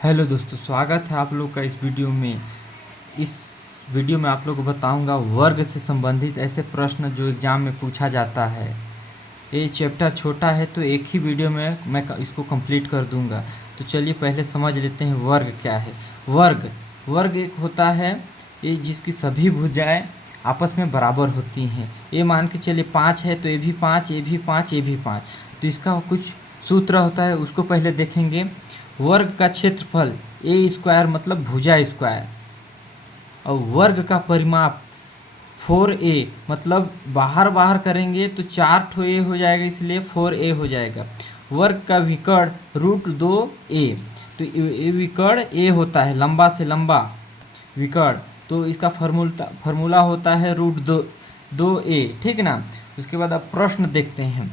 Hello दोस्तों, स्वागत है आप लोग का इस वीडियो में। इस वीडियो में आप लोग को बताऊंगा वर्ग से संबंधित ऐसे प्रश्न जो एग्ज़ाम में पूछा जाता है। ये चैप्टर छोटा है तो एक ही वीडियो में मैं इसको कंप्लीट कर दूंगा। तो चलिए पहले समझ लेते हैं वर्ग क्या है। वर्ग वर्ग एक होता है ये जिसकी सभी भुजाएं आपस में बराबर होती हैं। ये मान के चलिए 5 है तो ये भी 5, ये भी 5, ये भी 5। तो इसका कुछ सूत्र होता है, उसको पहले देखेंगे। वर्ग का क्षेत्रफल ए स्क्वायर मतलब भुजा स्क्वायर, और वर्ग का परिमाप 4a मतलब बाहर बाहर करेंगे तो 4 a हो जाएगा, इसलिए 4a हो जाएगा। वर्ग का विकर्ण √2a, तो ये विकर्ण a होता है, लंबा से लंबा विकर्ण, तो इसका फॉर्मूला होता है √2a, ठीक ना। उसके बाद अब प्रश्न देखते हैं।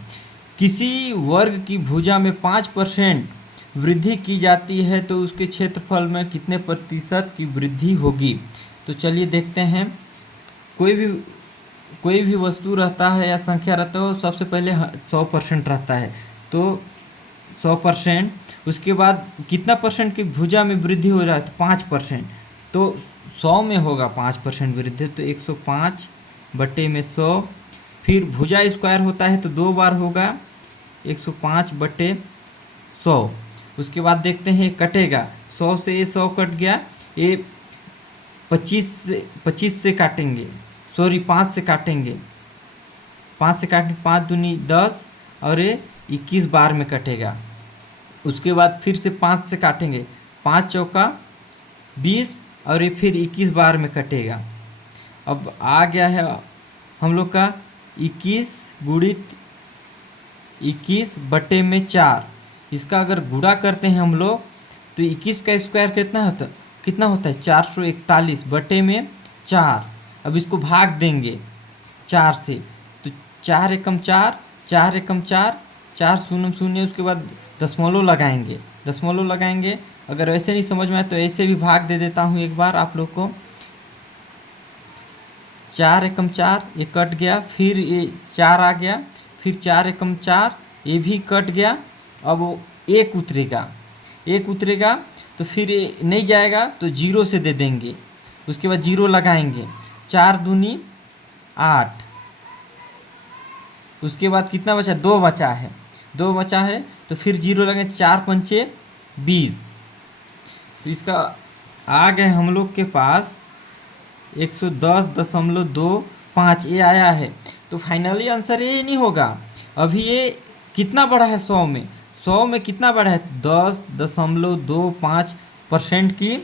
किसी वर्ग की भुजा में 5% वृद्धि की जाती है तो उसके क्षेत्रफल में कितने प्रतिशत की वृद्धि होगी। तो चलिए देखते हैं। कोई भी वस्तु रहता है या संख्या रहता है, सबसे पहले 100% रहता है, तो 100%। उसके बाद कितना परसेंट की भुजा में वृद्धि हो रहा है, तो 5%। तो 100 में होगा 5% वृद्धि, तो 105/100। फिर भुजा स्क्वायर होता है तो 2 बार होगा, 105/100। उसके बाद देखते हैं कटेगा, 100 से ये 100 कट गया, ये 25 से काटेंगे, सॉरी 5 से काटेंगे, 5 से काटेंगे, 5 दूनी 10 और ये 21 बार में कटेगा। उसके बाद फिर से 5 से काटेंगे, 5 चौका 20 और ये फिर 21 बार में कटेगा। अब आ गया है हम लोग का 21 गुणित 21/4। इसका अगर गुणा करते हैं हम लोग तो 21 का स्क्वायर कितना होता है 441/4। अब इसको भाग देंगे 4 से, तो 4 एकम 4, 4 एकम 4, 4 शून्य शून्य, उसके बाद दशमलव लगाएंगे। अगर ऐसे नहीं समझ में आए तो ऐसे भी भाग दे देता हूँ एक बार आप लोग को। 4 एकम 4 ये कट गया, फिर ये 4 आ गया, फिर 4 एकम 4 ये भी कट गया। अब वो एक उतरेगा तो फिर ये नहीं जाएगा तो 0 से दे देंगे, उसके बाद 0 लगाएंगे, 4 दूनी 8। उसके बाद कितना बचा, 2 बचा है, तो फिर 0 लगाएंगे, 4 पंचे 20। तो इसका आ गए हम लोग के पास 110.25 ये आया है। तो फाइनली आंसर ये नहीं होगा। अभी ये कितना बढ़ा है 100 में, कितना बढ़ा है 10.25% की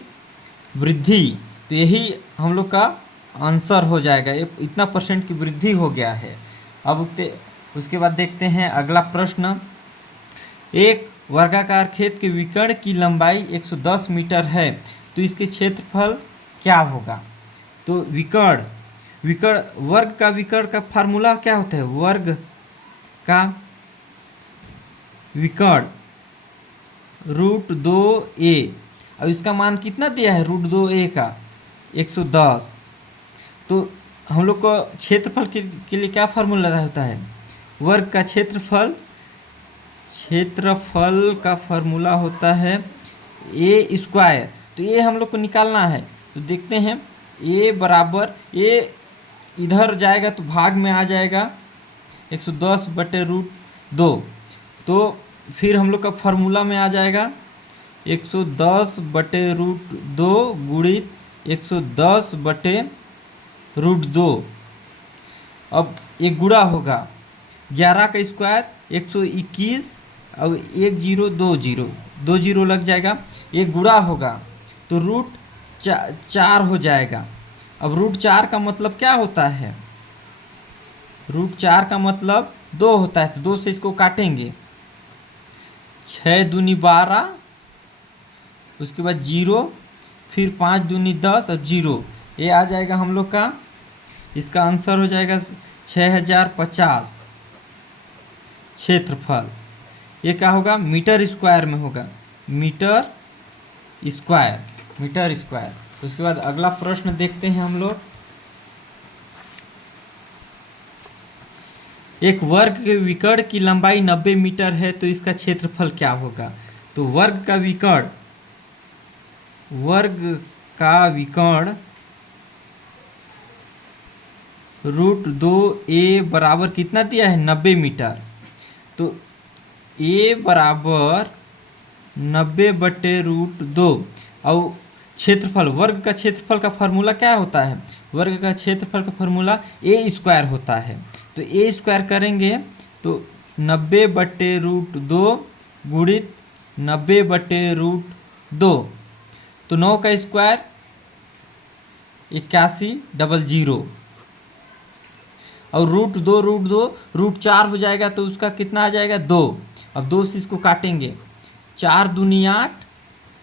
वृद्धि। तो यही हम लोग का आंसर हो जाएगा, ये इतना परसेंट की वृद्धि हो गया है। अब उसके बाद देखते हैं अगला प्रश्न। एक वर्गाकार खेत के विकर्ण की लंबाई 110 मीटर है तो इसके क्षेत्रफल क्या होगा। तो वर्ग का विकर्ण का फार्मूला क्या होता है, वर्ग का विकर्ण √2a। अब इसका मान कितना दिया है √2a का 110। तो हम लोग को क्षेत्रफल के लिए क्या फार्मूला होता है, वर्ग का क्षेत्रफल का फार्मूला होता है a स्क्वायर। तो ये हम लोग को निकालना है, तो देखते हैं a बराबर, a इधर जाएगा तो भाग में आ जाएगा 110/√2। तो फिर हम लोग का फार्मूला में आ जाएगा 110/√2 गुणित 110/√2। अब ये गुणा होगा, 11 का स्क्वायर 121 और 2 जीरो लग जाएगा, ये गुणा होगा तो √4 हो जाएगा। अब √4 का मतलब क्या होता है, √4 का मतलब 2 होता है, तो 2 से इसको काटेंगे, 6 दूनी 12, उसके बाद 0, फिर 5 दूनी 10 और 0, ये आ जाएगा हम लोग का। इसका आंसर हो जाएगा 6050 क्षेत्रफल। ये क्या होगा, मीटर स्क्वायर में होगा, मीटर स्क्वायर। उसके बाद अगला प्रश्न देखते हैं हम लोग। एक वर्ग के विकर्ण की लंबाई 90 मीटर है तो इसका क्षेत्रफल क्या होगा। तो वर्ग का विकर्ण वर्ग का विकर्ण √2a बराबर कितना दिया है 90 मीटर। तो a बराबर 90/√2 और क्षेत्रफल, वर्ग का क्षेत्रफल का फार्मूला क्या होता है, वर्ग का क्षेत्रफल का फार्मूला a² होता है। तो a² करेंगे तो 90/√2 गुणित 90/√2, तो 9 का स्क्वायर 8100 और √2 हो जाएगा तो उसका कितना आ जाएगा 2। अब 2 से इसको काटेंगे, 4 दूनी 8,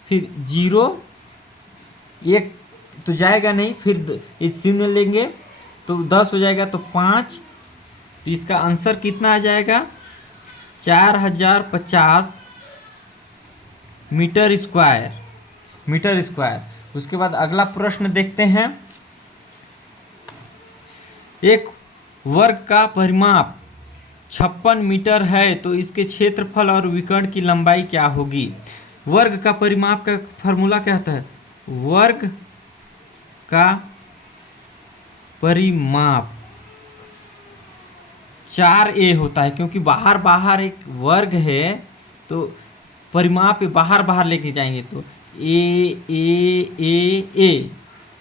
फिर 0 1 तो जाएगा नहीं, फिर इस शून्य लेंगे तो 10 हो जाएगा, तो 5। तो इसका आंसर कितना आ जाएगा 4050 मीटर स्क्वायर। उसके बाद अगला प्रश्न देखते हैं। एक वर्ग का परिमाप 56 मीटर है तो इसके क्षेत्रफल और विकर्ण की लंबाई क्या होगी। वर्ग का परिमाप का फार्मूला क्या होता है, वर्ग का परिमाप 4a होता है, क्योंकि बाहर एक वर्ग है तो परिमाप बाहर लेके जाएंगे तो a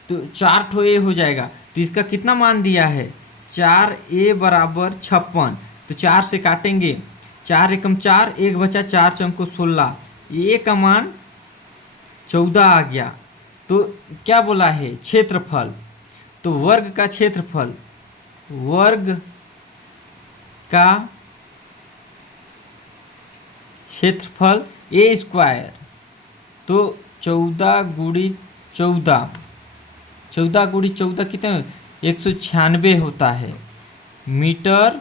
तो 4 ठो a हो जाएगा। तो इसका कितना मान दिया है 4a बराबर 56, तो 4 से काटेंगे, 4 एकम 4, 1 बचा, 4 चौको 16, a का मान 14 आ गया। तो क्या बोला है क्षेत्रफल, तो वर्ग का क्षेत्रफल, वर्ग का क्षेत्रफल a², तो 14 गुणित 14 कितने 196 होता है मीटर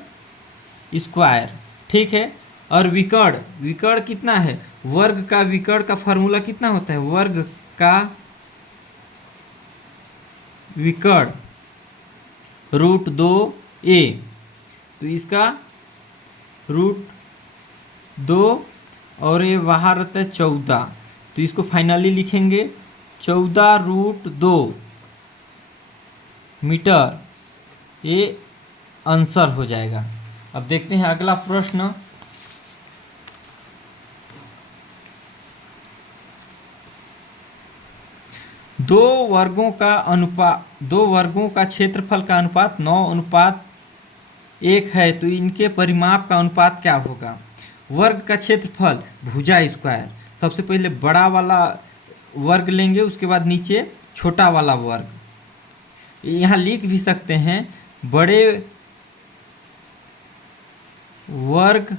स्क्वायर, ठीक है। और विकर्ण कितना है, वर्ग का विकर्ण का फार्मूला कितना होता है, वर्ग का विकर्ण √2a, तो इसका √2 और ये बाहर रहता है 14, तो इसको फाइनली लिखेंगे 14√2 मीटर, ये आंसर हो जाएगा। अब देखते हैं अगला प्रश्न। दो वर्गों का क्षेत्रफल का अनुपात 9:1 है तो इनके परिमाप का अनुपात क्या होगा। वर्ग का क्षेत्रफल भुजा स्क्वायर, सबसे पहले बड़ा वाला वर्ग लेंगे, उसके बाद नीचे छोटा वाला वर्ग, यहाँ लिख भी सकते हैं बड़े वर्ग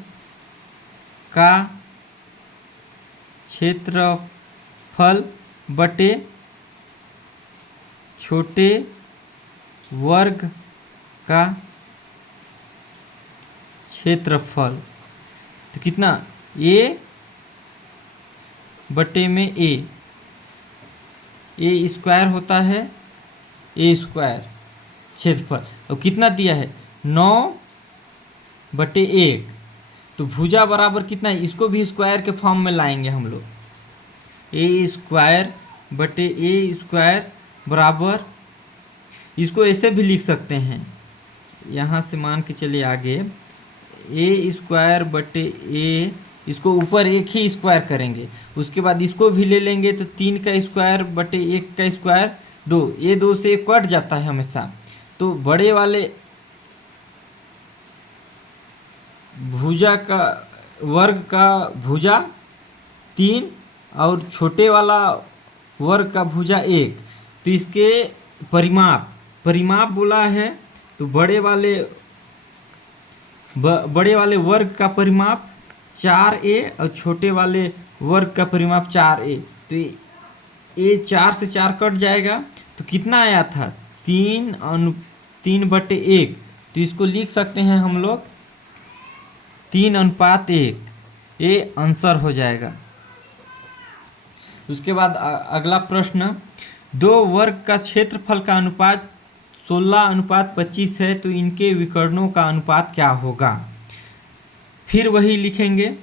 का क्षेत्रफल बटे छोटे वर्ग का क्षेत्रफल, तो कितना a बटे में a स्क्वायर होता है, a² क्षेत्रफल, और कितना दिया है 9/1, तो भुजा बराबर कितना है, इसको भी स्क्वायर के फॉर्म में लाएंगे हम लोग, a² बटे a² बराबर, इसको ऐसे भी लिख सकते हैं, यहाँ से मान के चलिए आगे, a² बटे a, इसको ऊपर एक ही स्क्वायर करेंगे, उसके बाद इसको भी ले लेंगे तो 3 का स्क्वायर बटे 1 का स्क्वायर 2, ये 2 से कट जाता है हमेशा, तो बड़े वाले भुजा का वर्ग का भुजा 3 और छोटे वाला वर्ग का भुजा 1, तो इसके परिमाप बोला है, तो बड़े वाले वर्ग का परिमाप 4a और छोटे वाले वर्ग का परिमाप 4a, तो ये 4 से 4 कट जाएगा, तो कितना आया था 3/1, तो इसको लिख सकते हैं हम लोग 3:1, ये आंसर हो जाएगा। उसके बाद अगला प्रश्न, दो वर्ग का क्षेत्रफल का अनुपात 16:25 है तो इनके विकर्णों का अनुपात क्या होगा। फिर वही लिखेंगे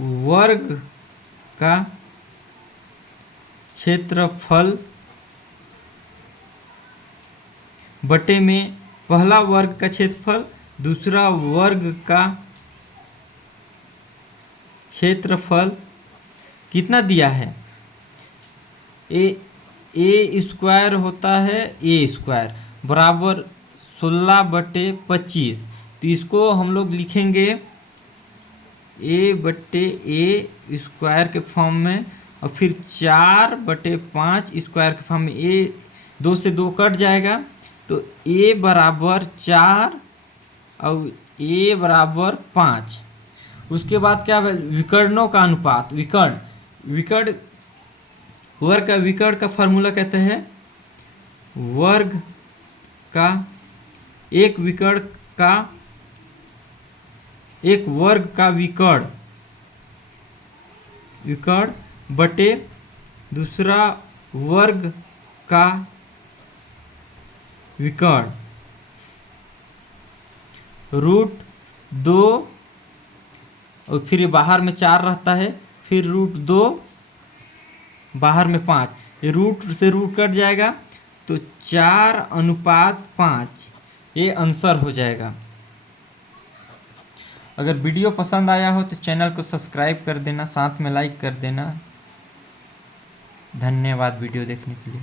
वर्ग का क्षेत्रफल बटे में पहला वर्ग का क्षेत्रफल, दूसरा वर्ग का क्षेत्रफल कितना दिया है। ए स्क्वायर होता है ए स्क्वायर बराबर 16/25। तो इसको हम लोग लिखेंगे a/a स्क्वायर के फॉर्म में, और फिर 4/5 स्क्वायर के फॉर्म में। ए 2 से 2 कट जाएगा तो a बराबर 4 और a बराबर 5। उसके बाद क्या है, विकर्णों का अनुपात। विकर्ण वर्ग का विकर्ण का फॉर्मूला कहते हैं वर्ग का एक वर्ग का विकर्ण बटे दूसरा वर्ग का विकर्ण √2, और फिर बाहर में 4 रहता है, फिर √2 बाहर में 5, ये रूट से रूट कट जाएगा तो 4:5 ये आंसर हो जाएगा। अगर वीडियो पसंद आया हो तो चैनल को सब्सक्राइब कर देना, साथ में लाइक कर देना। धन्यवाद वीडियो देखने के लिए।